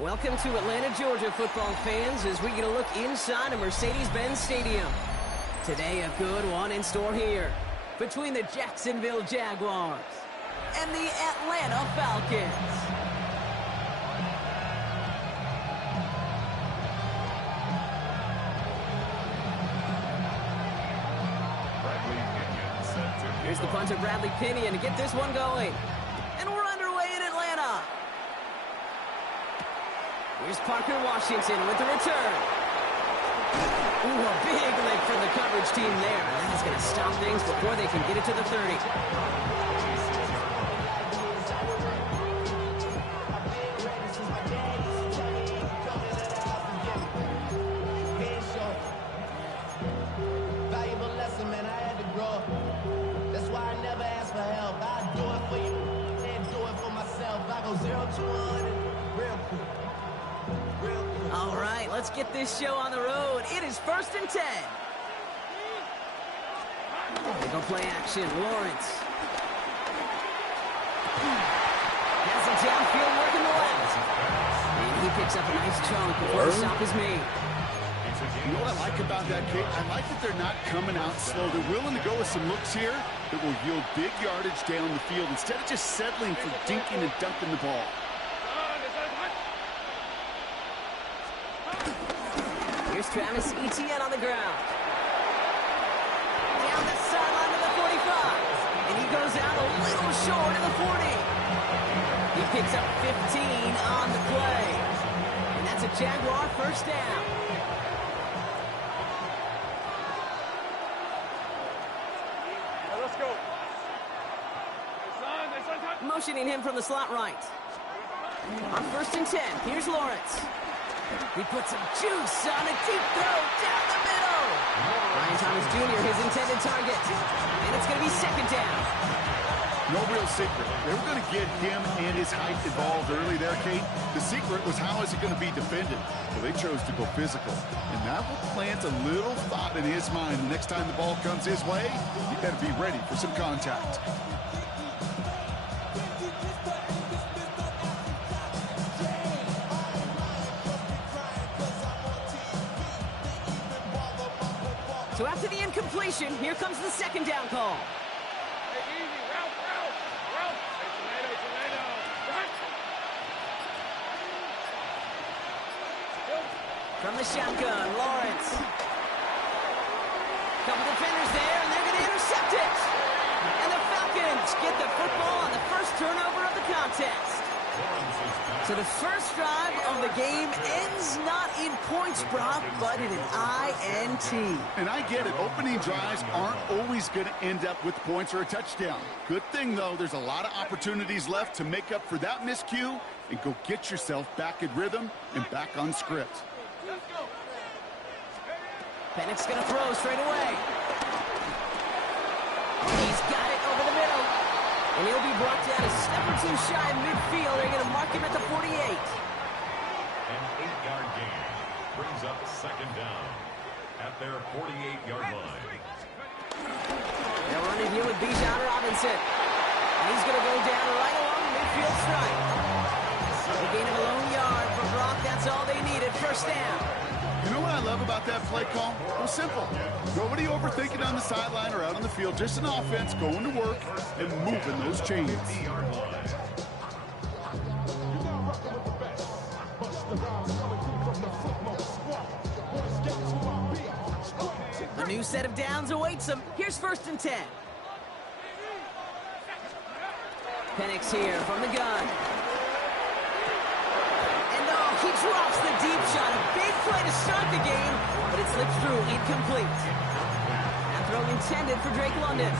Welcome to Atlanta, Georgia, football fans, as we get a look inside a Mercedes-Benz Stadium. Today, a good one in store here between the Jacksonville Jaguars and the Atlanta Falcons. Here's the punter, Bradley Pinion, to get this one going. And we're underway in Atlanta. Here's Parker Washington with the return. Ooh, a big lick from the coverage team there. That is going to stop things before they can get it to the 30. Valuable lesson, man. I had to grow. That's why I never ask for help. I do it for you and do it for myself. I go 0 to 100 real quick. All right, let's get this show on the road. It is 1st and 10. They go play action. Lawrence. Has a downfield work in the left. And he picks up a nice chunk before the stop is made. You know what I like about that kick? I like that they're not coming out slow. They're willing to go with some looks here that will yield big yardage down the field instead of just settling for dinking and dunking the ball. Here's Travis Etienne on the ground. Down the sideline to the 45. And he goes out a little short of the 40. He picks up 15 on the play. And that's a Jaguar first down. Let's go. Motioning him from the slot right. On 1st and 10, here's Lawrence. He puts some juice on a deep throw down the middle. Ryan Thomas Jr., his intended target. And it's going to be 2nd down. No real secret. They were going to get him and his height involved early there, Kate. The secret was how is he going to be defended. Well, they chose to go physical. And that will plant a little thought in his mind. The next time the ball comes his way, he better be ready for some contact. So after the incompletion, here comes the 2nd down call. Hey, easy. Route. Hey, tomato. From the shotgun, Lawrence. Couple defenders there, and they're going to intercept it. And the Falcons get the football on the first turnover of the contest. So the first drive of the game ends not in points, Brock, but in an INT. And I get it. Opening drives aren't always going to end up with points or a touchdown. Good thing, though, there's a lot of opportunities left to make up for that miscue and go get yourself back in rhythm and back on script. Penix going to throw straight away. He's got it over the middle. And he'll be brought down a step or two shy of midfield. They're going to mark him at the 48. An 8-yard gain brings up 2nd down at their 48-yard line. They'll run it here with Bijan Robinson. And he's going to go down right along the midfield stripe. A gain of a lone yard for Brock. That's all they needed. First down. You know what I love about that play call? It was simple. Nobody overthinking on the sideline or out on the field. Just an offense going to work and moving those chains. A new set of downs awaits them. Here's 1st and 10. Penix here from the gun. He drops the deep shot. A big play to start the game, but it slips through incomplete. That throw intended for Drake London.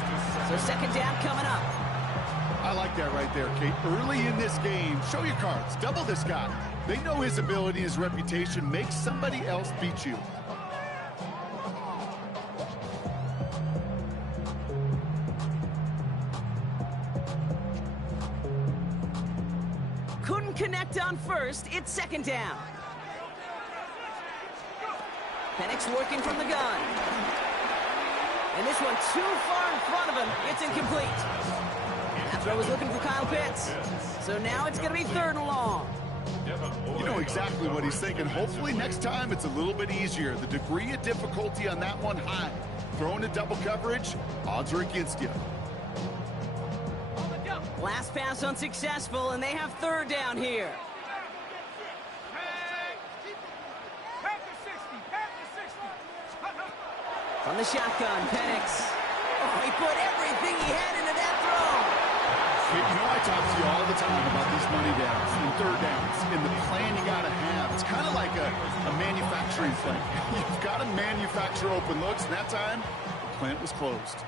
So 2nd down coming up. I like that right there, Kate. Early in this game, show your cards. Double this guy. They know his ability, his reputation. Make somebody else beat you. Couldn't connect on first. It's 2nd down. Penix working from the gun. And this one too far in front of him. It's incomplete. That throw was looking for Kyle Pitts. So now it's going to be 3rd and long. You know exactly what he's thinking. Hopefully next time it's a little bit easier. The degree of difficulty on that one high. Throwing a double coverage, odds are against you. Last pass unsuccessful, and they have third down here. From the shotgun, Penix. Oh, he put everything he had into that throw. You know, I talk to you all the time about these money downs and third downs and the plan you got to have. It's kind of like a manufacturing plant. You've got to manufacture open looks, and that time, the plant was closed.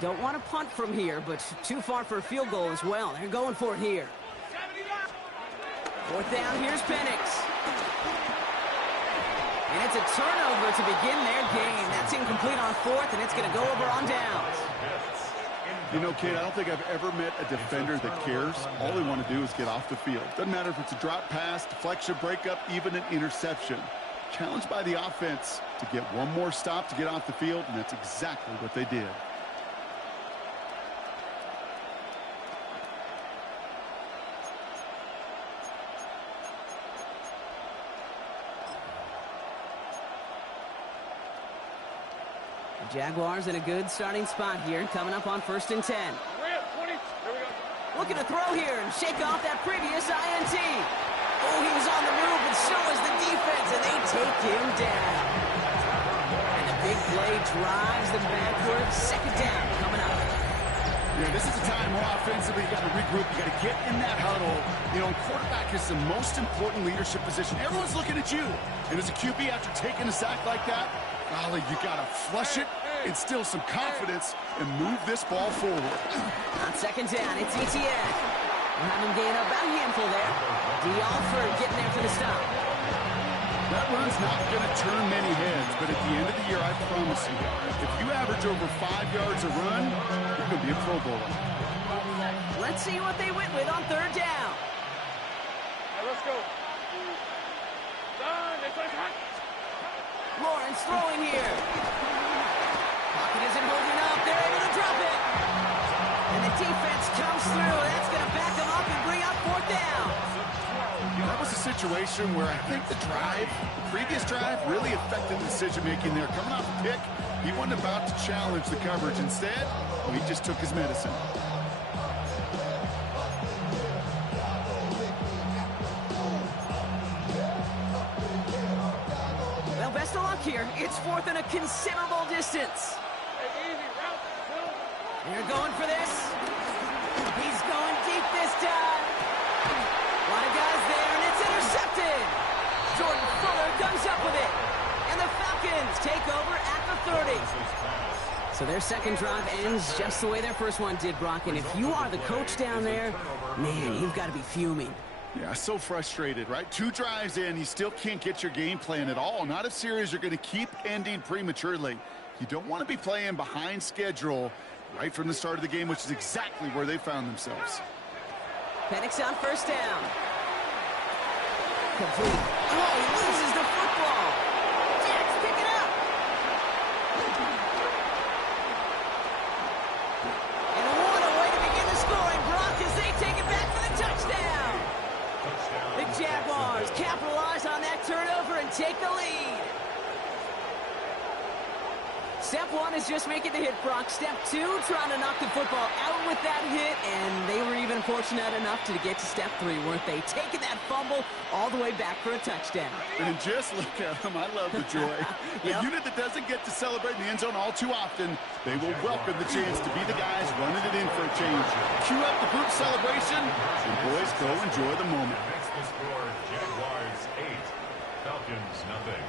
Don't want to punt from here, but too far for a field goal as well. They're going for it here. Fourth down, here's Penix. And it's a turnover to begin their game. That's incomplete on fourth, and it's going to go over on downs. You know, kid, I don't think I've ever met a defender that cares. All they want to do is get off the field. Doesn't matter if it's a drop pass, deflection, breakup, even an interception. Challenged by the offense to get one more stop to get off the field, and that's exactly what they did. Jaguars in a good starting spot here, coming up on 1st and 10. Looking to throw here and shake off that previous INT. Oh, he was on the move, and so was the defense, and they take him down. And the big play drives them backwards. Second down coming up. Yeah, this is a time where offensively you got to regroup. You got to get in that huddle. You know, quarterback is the most important leadership position. Everyone's looking at you. And as a QB, after taking a sack like that, golly, you got to flush it, instill some confidence, and move this ball forward. On second down, it's ETN. We'll have him gain up about a handful there. D'Alford getting there for the stop. That run's not going to turn many heads, but at the end of the year, I promise you, if you average over 5 yards a run, you're going to be a Pro Bowler. Let's see what they went with on third down. Let's go. Lawrence throwing here. Pocket isn't holding up. They're able to drop it. And the defense comes through. That's going to back them up and bring up fourth down. That was a situation where I think the previous drive, really affected the decision-making there. Coming off the pick, he wasn't about to challenge the coverage. Instead, well, he just took his medicine. Well, best of luck here. It's fourth and a considerable distance. They're going for this. He's going deep this time. A lot of guys there, and it's intercepted. Jordan Fuller comes up with it. And the Falcons take over at the 30. So their second drive ends just the way their first one did, Brock. And if you are the coach down there, man, you've got to be fuming. Yeah, so frustrated, right? 2 drives in, you still can't get your game plan at all. Not a series you're going to keep ending prematurely. You don't want to be playing behind schedule right from the start of the game, which is exactly where they found themselves. Penix on first down. Complete. Oh, he loses the football. Jets pick it up. And what a way to begin the scoring, Brock, as they take it back for the touchdown. The Jaguars capitalize on that turnover and take the lead. Step 1 is just making the hit, Brock. Step 2, trying to knock the football out with that hit, and they were even fortunate enough to get to step 3, weren't they? Taking that fumble all the way back for a touchdown. And just look at them. I love the joy. Yep. A unit that doesn't get to celebrate in the end zone all too often, they will welcome the chance to be the guys running it in for a change. Cue up the group celebration, and boys, go enjoy the moment. Next the score, Jaguars 8, Falcons 0.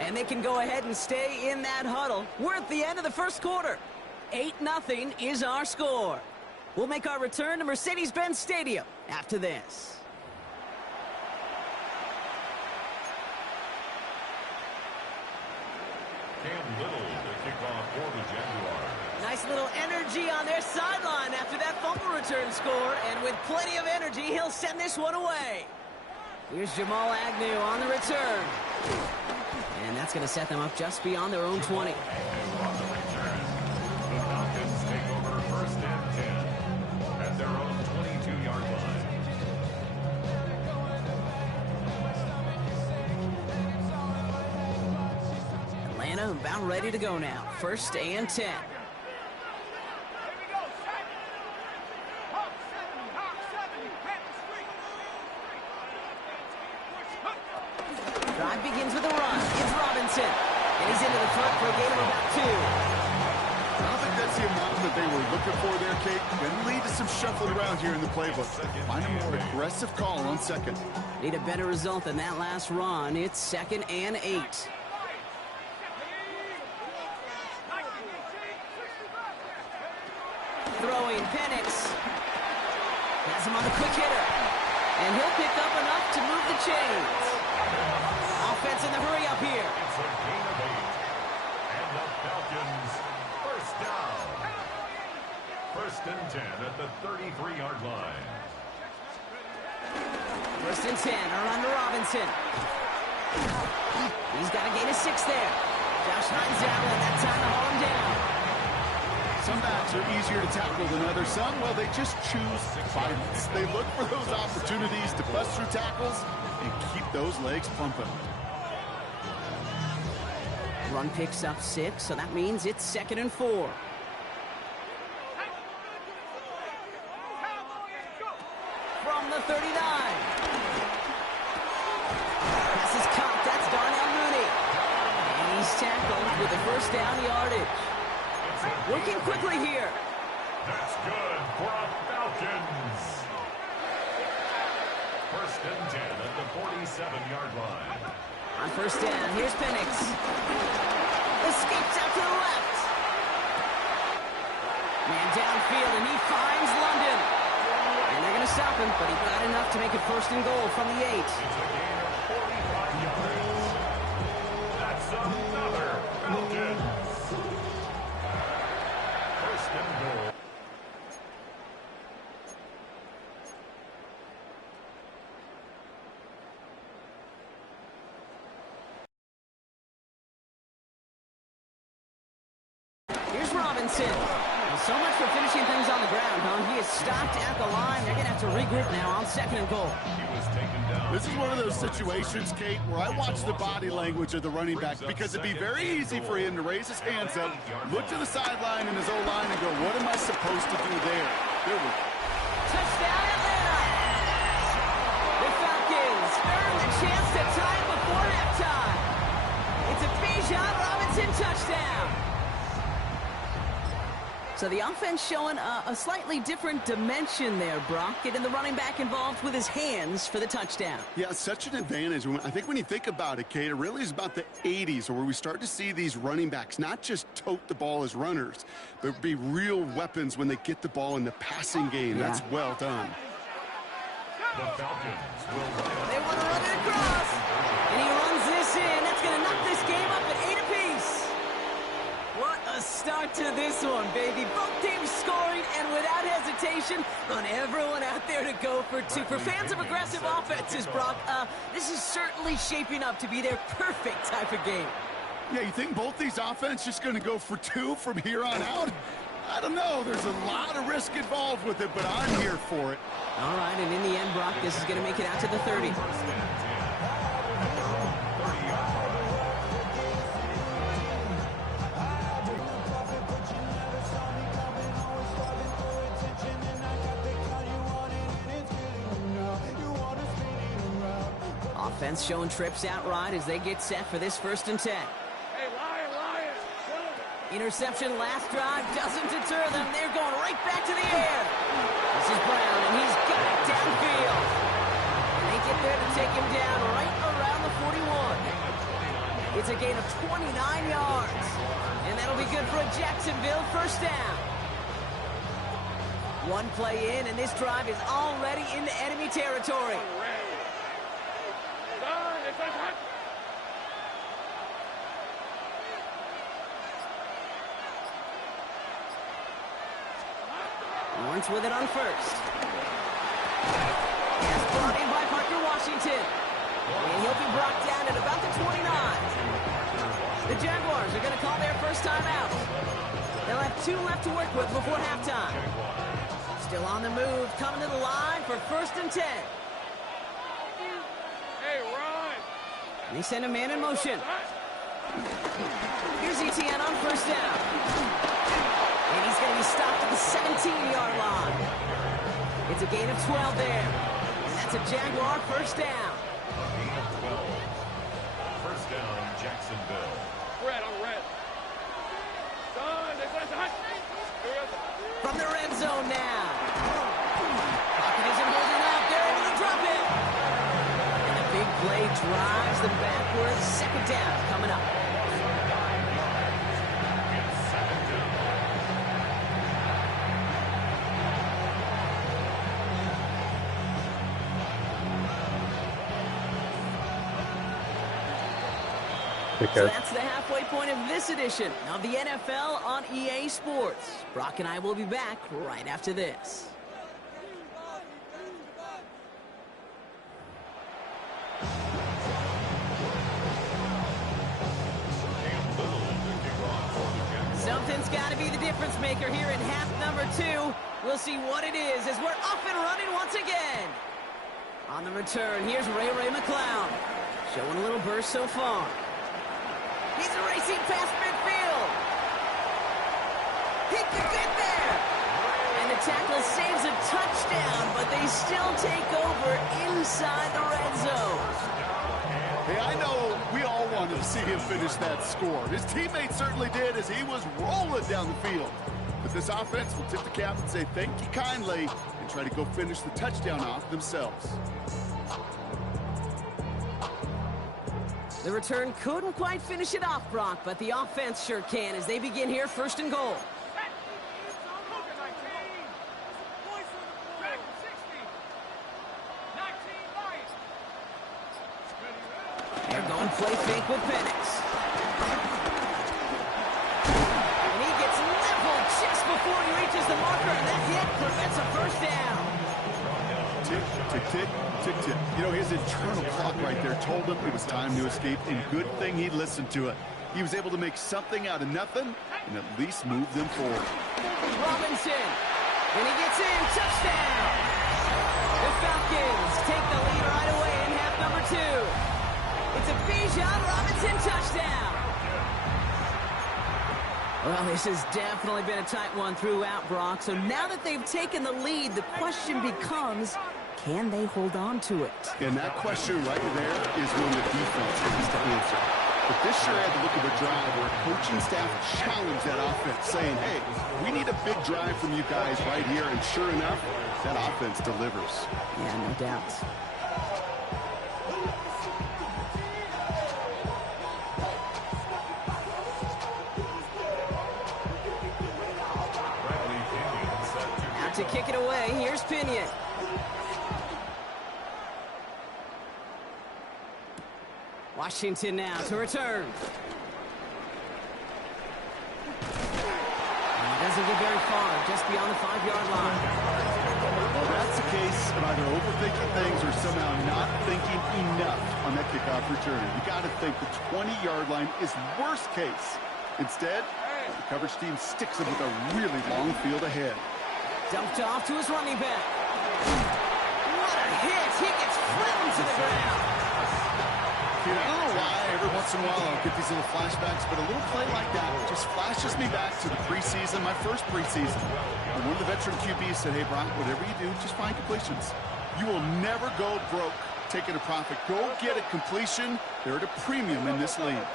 And they can go ahead and stay in that huddle. We're at the end of the first quarter. 8-0 is our score. We'll make our return to Mercedes-Benz Stadium after this. Cam Little to kick off for the Jaguars. Nice little energy on their sideline after that fumble return score. And with plenty of energy, he'll send this one away. Here's Jamal Agnew on the return. And that's going to set them up just beyond their own 20. The Falcons take over 1st about ready to go now. 1st and 10. Drive begins with a run. It's Robinson. And he's into the front for a gain of about 2. I don't think that's the amount that they were looking for there, Kate. Going to lead to some shuffling around here in the playbook. Find a more aggressive call on 2nd. Need a better result than that last run. It's 2nd and 8. Throwing Penix. Has him on the quick hitter. And he'll pick up enough to move the chains. Offense in the hurry up here. It's a gain of 8. And the Falcons, first down. 1st and 10 at the 33-yard line. 1st and 10, a run to Robinson. He's got a gain of 6 there. Josh Hines out, and that time to haul him down. Some backs are easier to tackle than others. Some, well, they just choose violence. They look for those opportunities to bust through tackles and keep those legs pumping. Run picks up 6, so that means it's 2nd and 4. From the 39. Pass is caught. That's Darnell Mooney. And he's tackled with the 1st down yardage. Working quickly here. That's good for the Falcons. 1st and 10 at the 47-yard line. On 1st down, here's Penix. Escapes out to the left. Man downfield, and he finds London. And they're going to stop him, but he got enough to make it 1st and goal from the 8. It's a gain of 45 yards. That's another Falcons. 1st and goal. Here's Robinson. Well, so much for finishing things on the ground, huh? He is stopped at the line. They're going to have to regroup now on 2nd and goal. He was taken down. This is one of those situations, Kate, where I watch the body language of the running back because it'd be very easy for him to raise his hands up, look to the sideline in his O-line and go, what am I supposed to do there? There we go. Touchdown, Atlanta! The Falcons earn the chance to tie it before halftime. It's a Bijan Robinson touchdown. So the offense showing a slightly different dimension there, Brock. Getting the running back involved with his hands for the touchdown. Yeah, such an advantage. I think when you think about it, Kate, it really is about the 80s where we start to see these running backs not just tote the ball as runners, but be real weapons when they get the ball in the passing game. Yeah. That's well done. The Falcons will run it. They want to run it across. And he runs this in. That's going to knock this game up at 8 apiece. What a start to this one, baby. Both teams scoring, and without hesitation, on everyone out there to go for 2. For fans of aggressive offenses, Brock, this is certainly shaping up to be their perfect type of game. Yeah, you think both these offenses just going to go for 2 from here on out? I don't know. There's a lot of risk involved with it, but I'm here for it. All right, and in the end, Brock, this is going to make it out to the 30. 1st and 10 at their own 30-yard line. Offense showing trips out right as they get set for this 1st and 10. Hey, Lion! Interception last drive doesn't deter them. They're going right back to the air. This is Brown, and he's got it downfield. And they get there to take him down right around the 41. It's a gain of 29 yards. And that'll be good for a Jacksonville 1st down. One play in, and this drive is already into enemy territory. Lawrence with it on 1st. Pass brought in by Parker Washington. And he'll be brought down at about the 29. The Jaguars are going to call their 1st time out. They'll have 2 left to work with before halftime. Still on the move, coming to the line for 1st and 10. Hey, Ron! They send a man in motion. Here's Here's ETN on first down. And he's going to be stopped at the 17-yard line. It's a gain of 12 there. And that's a Jaguar first down. Gain of 12. First down, Jacksonville. Red on red. From the red zone now. Pocket isn't holding up. They're able to drop it. And the big play drives them backwards. Second down coming up. So that's the halfway point of this edition of the NFL on EA Sports. Brock and I will be back right after this. Something's got to be the difference maker here in half number 2. We'll see what it is as we're off and running once again. On the return, here's Ray McCloud. Showing a little burst so far. He's racing past midfield. He could get there. And the tackle saves a touchdown, but they still take over inside the red zone. Hey, I know we all wanted to see him finish that score. His teammates certainly did as he was rolling down the field. But this offense will tip the cap and say thank you kindly and try to go finish the touchdown off themselves. The return couldn't quite finish it off, Brock, but the offense sure can as they begin here first and goal. They're going play fake with Penix. And he gets leveled just before he reaches the marker, and that hit prevents a first down. Tick, tick, tick, tick, tick. You know, his internal clock right there told him it was time to escape, and good thing he listened to it. He was able to make something out of nothing and at least move them forward. Robinson, when he gets in, touchdown! The Falcons take the lead right away in half number 2. It's a Bijan Robinson touchdown. Well, this has definitely been a tight one throughout, Brock. So now that they've taken the lead, the question becomes, can they hold on to it? And that question right there is one the defense has to answer. But this sure had the look of a drive where a coaching staff challenged that offense, saying, hey, we need a big drive from you guys right here. And sure enough, that offense delivers. Yeah, no doubt. To kick it away, here's Pinion. Washington now to return. And he doesn't get very far, just beyond the 5-yard line. That's a case of either overthinking things or somehow not thinking enough on that kickoff return. You got to think the 20-yard line is worst case. Instead, the coverage team sticks him with a really long field ahead. Dumped off to his running back. What a hit! He gets flattened to the ground. I don't know why every once in a while I'll get these little flashbacks, but a little play like that just flashes me back to the preseason, my first preseason. And one of the veteran QBs said, hey, Brock, whatever you do, just find completions. You will never go broke taking a profit. Go get a completion. They're at a premium in this league.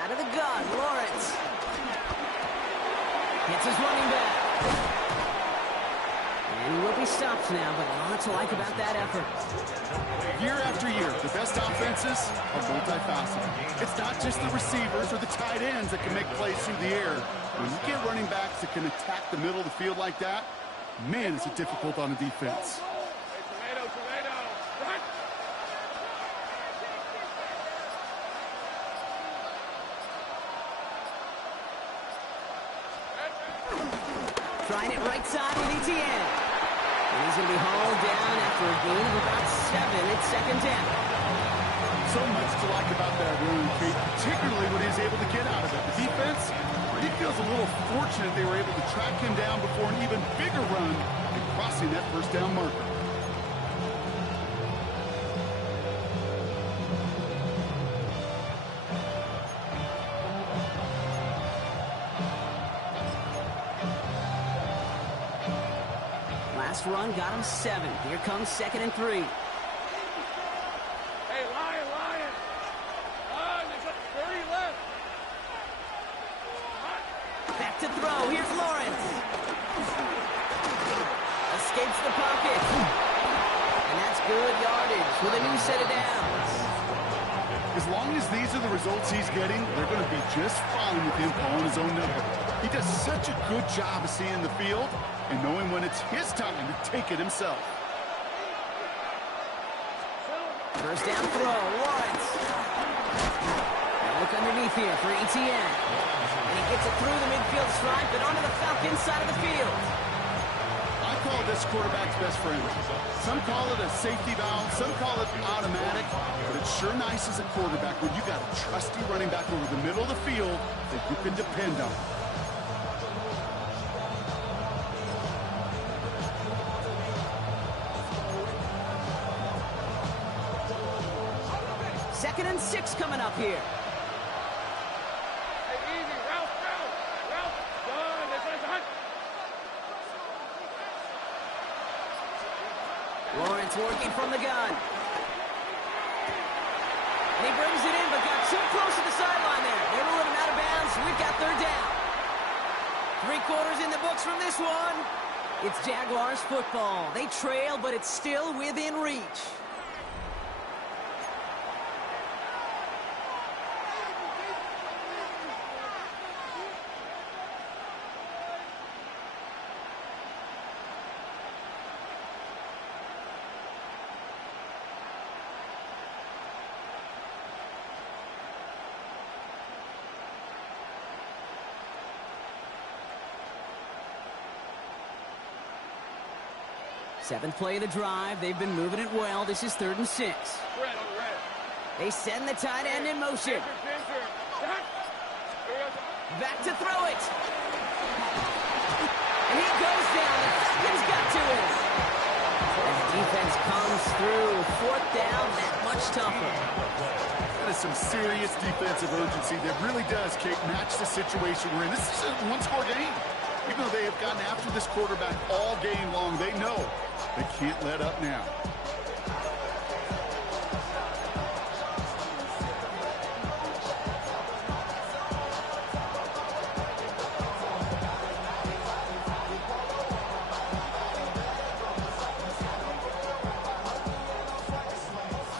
Out of the gun, Lawrence. Hits his running back. And he will be stopped now, but a lot to like about that effort. Year after year, the best offenses are multifaceted. It's not just the receivers or the tight ends that can make plays through the air. When you get running backs that can attack the middle of the field like that, man, is it difficult on a defense. Trying it right side with ETN. And he's going to be hauled down after a gain of about 7. It's second down. So much to like about that run, Kate, particularly what he's able to get out of it. The defense, he feels a little fortunate they were able to track him down before an even bigger run and crossing that first down marker. Last run got him 7. Here comes 2nd and 3. Hey, Lion! There's 30 left. Back to throw. Here's Lawrence. Escapes the pocket. And that's good yardage with a new set of downs. As long as these are the results he's getting, they're going to be just fine with him calling his own number. He does such a good job of seeing the field and knowing when it's his time to take it himself. First down throw, Lawrence. Now look underneath here for ETN. And he gets it through the midfield stripe and onto the Falcons side of the field. I call this quarterback's best friend. Some call it a safety valve, some call it automatic, but it's sure nice as a quarterback when you got a trusty running back over the middle of the field that you can depend on. Second and 6 coming up here. Hey, easy. Ralph. Done. It's a hunt. Lawrence working from the gun. And he brings it in, but got too close to the sideline there. They ruled him out of bounds. We've got 3rd down. 3 quarters in the books from this one. It's Jaguars football. They trail, but it's still within reach. Seventh play of the drive. They've been moving it well. This is 3rd and 6. They send the tight end in motion. Back to throw it. And he goes down. The Falcons got to him. And the defense comes through. 4th down, that much tougher. That is some serious defensive urgency that really does, Kate, match the situation we're in. This is a one-score game. Even though they have gotten after this quarterback all game long, they know they can't let up now.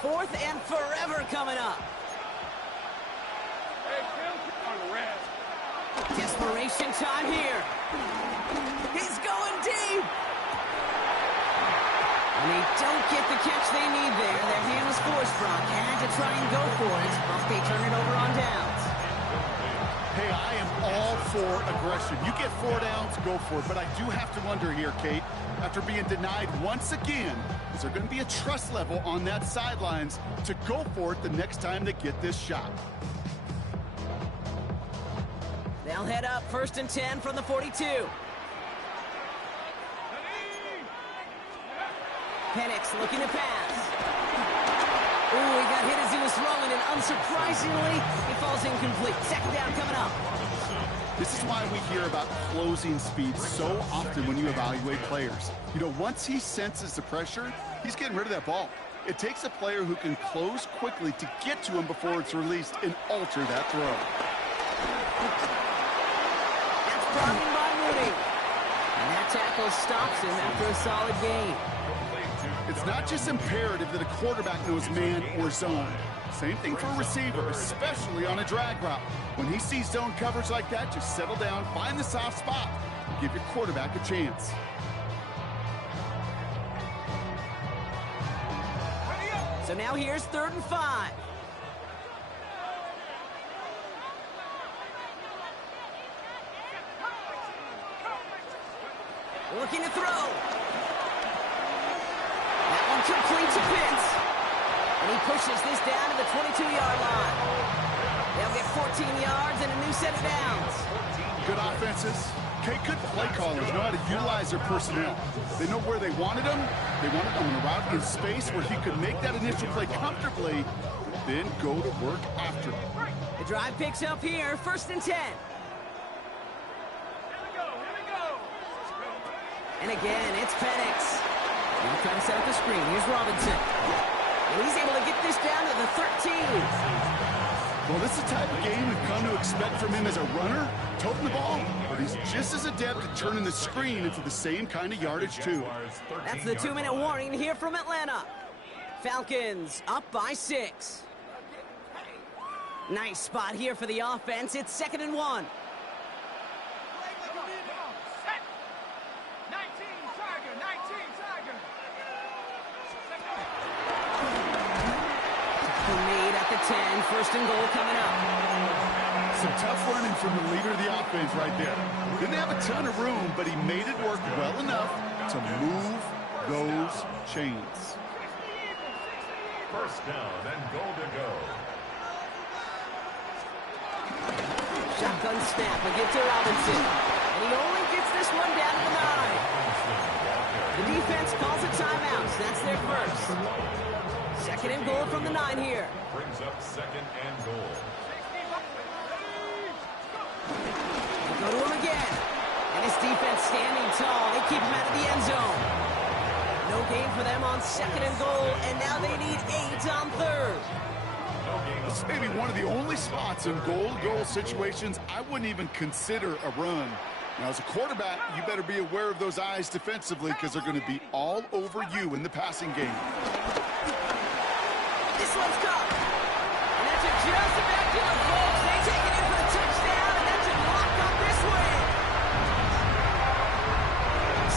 Fourth and forever coming up. Hey, on rest. Desperation time here. He's going deep. And they don't get the catch they need there. Their hand was forced, Brock. Had to try and go for it, but they turn it over on downs. Hey, I am all for aggression. You get 4 downs, go for it. But I do have to wonder here, Kate, after being denied once again, is there going to be a trust level on that sidelines to go for it the next time they get this shot? They'll head up 1st and 10 from the 42. Penix looking to pass. Ooh, he got hit as he was throwing, and unsurprisingly, he falls incomplete. 2nd down coming up. This is why we hear about closing speed so often when you evaluate players. You know, once he senses the pressure, he's getting rid of that ball. It takes a player who can close quickly to get to him before it's released and alter that throw. That's blocking by Mooney. And that tackle stops him after a solid gain. It's not just imperative that a quarterback knows man or zone. Same thing for a receiver, especially on a drag route. When he sees zone coverage like that, just settle down, find the soft spot, and give your quarterback a chance. So now here's 3rd and 5. Looking to throw. That one complete to Pitts. And he pushes this down to the 22-yard line. They'll get 14 yards and a new set of downs. Good offenses. Good play callers know how to utilize their personnel. They know where they wanted him. They wanted him in a route in space where he could make that initial play comfortably, then go to work after. The drive picks up here, 1st and 10. And again, it's Penix. Now trying to set up the screen. Here's Robinson. And he's able to get this down to the 13. Well, this is the type of game we've come to expect from him as a runner, toting the ball, but he's just as adept at turning the screen into the same kind of yardage, too. That's the 2-minute warning here from Atlanta. Falcons up by 6. Nice spot here for the offense. It's 2nd and 1. Made at the 10, 1st and goal coming up. Some tough running from the leader of the offense right there. Didn't have a ton of room, but he made it work well enough to move those chains. 1st down and goal to go. Shotgun snap, a give to Robinson. And he only gets this one down to the 9. The defense calls a timeout. That's their first. 2nd and goal from the 9 here. Brings up 2nd and goal. They go to him again. And his defense standing tall. They keep him out of the end zone. No gain for them on 2nd and goal. And now they need 8 on 3rd. This may be one of the only spots in goal-to-goal situations I wouldn't even consider a run. Now, as a quarterback, you better be aware of those eyes defensively because they're going to be all over you in the passing game. This one's caught. And that's just about to the folks. They take it in for the touchdown, and that should lock up this win.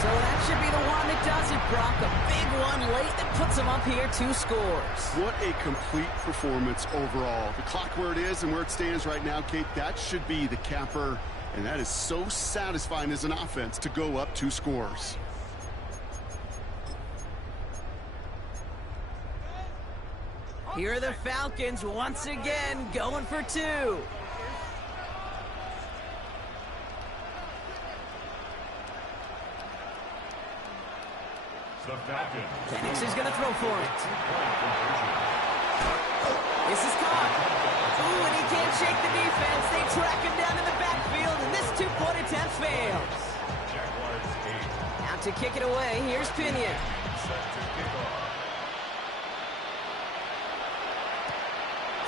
So that should be the one that does it, Brock. A big one late that puts them up here 2 scores. What a complete performance overall. The clock where it is and where it stands right now, Kate, that should be the capper. And that is so satisfying as an offense to go up 2 scores. Here are the Falcons once again going for 2. The Falcons. Penix is going to throw for it. This is caught. Ooh, and he can't shake the defense. They track him down in the backfield, and this 2-point attempt fails. Jaguars 8. Out to kick it away, here's Pinion. Set to kick off.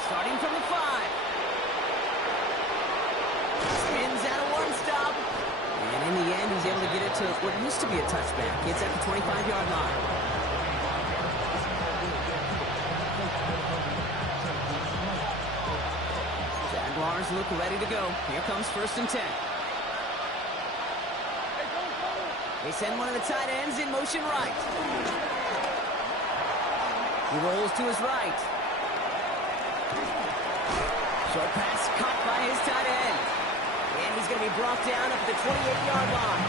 Starting from the 5. Spins out of 1 stop. And in the end, he's able to get it to what used to be a touchback. It's at the 25-yard line. Jaguars look ready to go. Here comes 1st and 10. They send one of the tight ends in motion right. He rolls to his right. Short pass caught by his tight end. And he's going to be brought down up at the 28-yard line.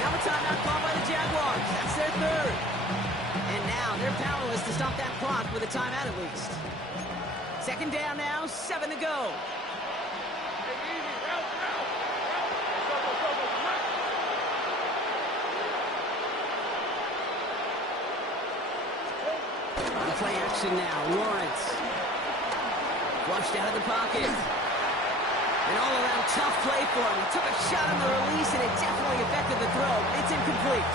Now a timeout called by the Jaguars. That's their 3rd. And now they're powerless to stop that clock with a timeout at least. 2nd down now, 7 to go. Play action now, Lawrence. Flushed out of the pocket. An all-around tough play for him. He took a shot on the release, and it definitely affected the throw. It's incomplete.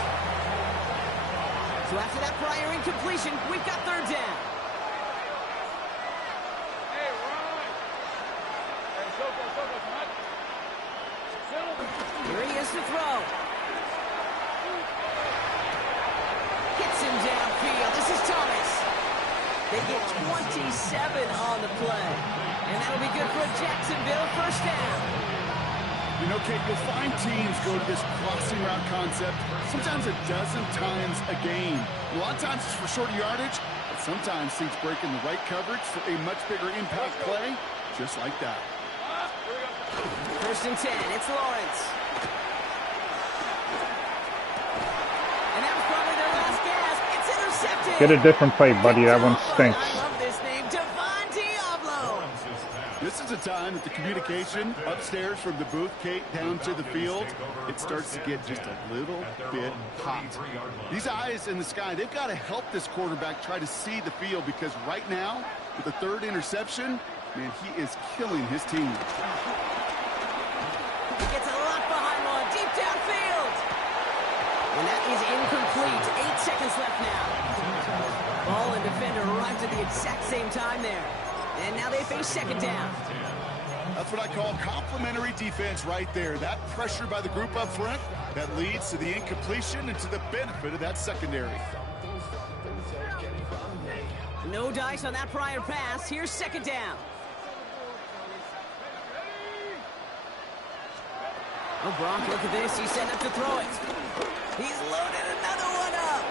So after that prior incompletion, we've got 3rd down. Hey, Ron. Hey, Here he is to throw. Hits him downfield. This is Thomas. They get 27 on the play. And that'll be good for a Jacksonville 1st down. You know, Kate, you'll find teams go to this crossing route concept sometimes a dozen times a game. A lot of times it's for short yardage, but sometimes teams break in the right coverage for a much bigger impact play, just like that. 1st and 10, it's Lawrence. And that was probably their last gasp. It's intercepted. Get a different play, buddy. That one stinks. I love this name, Devon Diablo. This is a time that the communication upstairs from the booth, Kate, down to the field, it starts to get just a little bit hot. These eyes in the sky, they've got to help this quarterback try to see the field, because right now, with the third interception, man, he is killing his team. He gets a lot behind one, deep downfield. And that is incomplete. 8 seconds left now. Ball and defender arrived at the exact same time there. And now they face second down. That's what I call complimentary defense right there. That pressure by the group up front, that leads to the incompletion and to the benefit of that secondary. No dice on that prior pass. Here's second down. Oh, Brock, look at this. He's set up to throw it. He's loaded another one up.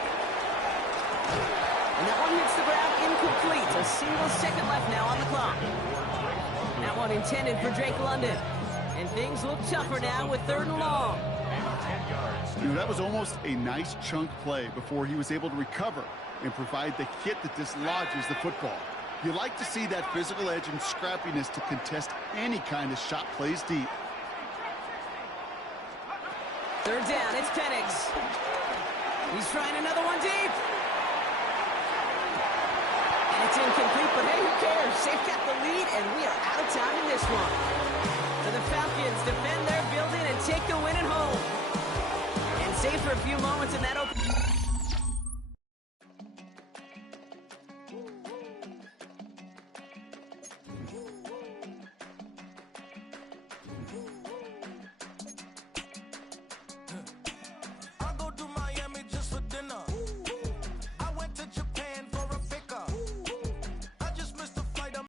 And that one hits the ground incomplete. A single second left now on the clock. That one intended for Drake London. And things look tougher now with 3rd and long. You know, that was almost a nice chunk play before he was able to recover and provide the hit that dislodges the football. You like to see that physical edge and scrappiness to contest any kind of shot plays deep. 3rd down, it's Penix. He's trying another one deep. And it's incomplete, but hey, who cares? They've got the lead, and we are out of time in this one. So the Falcons defend their building and take the win at home. And save for a few moments in that open...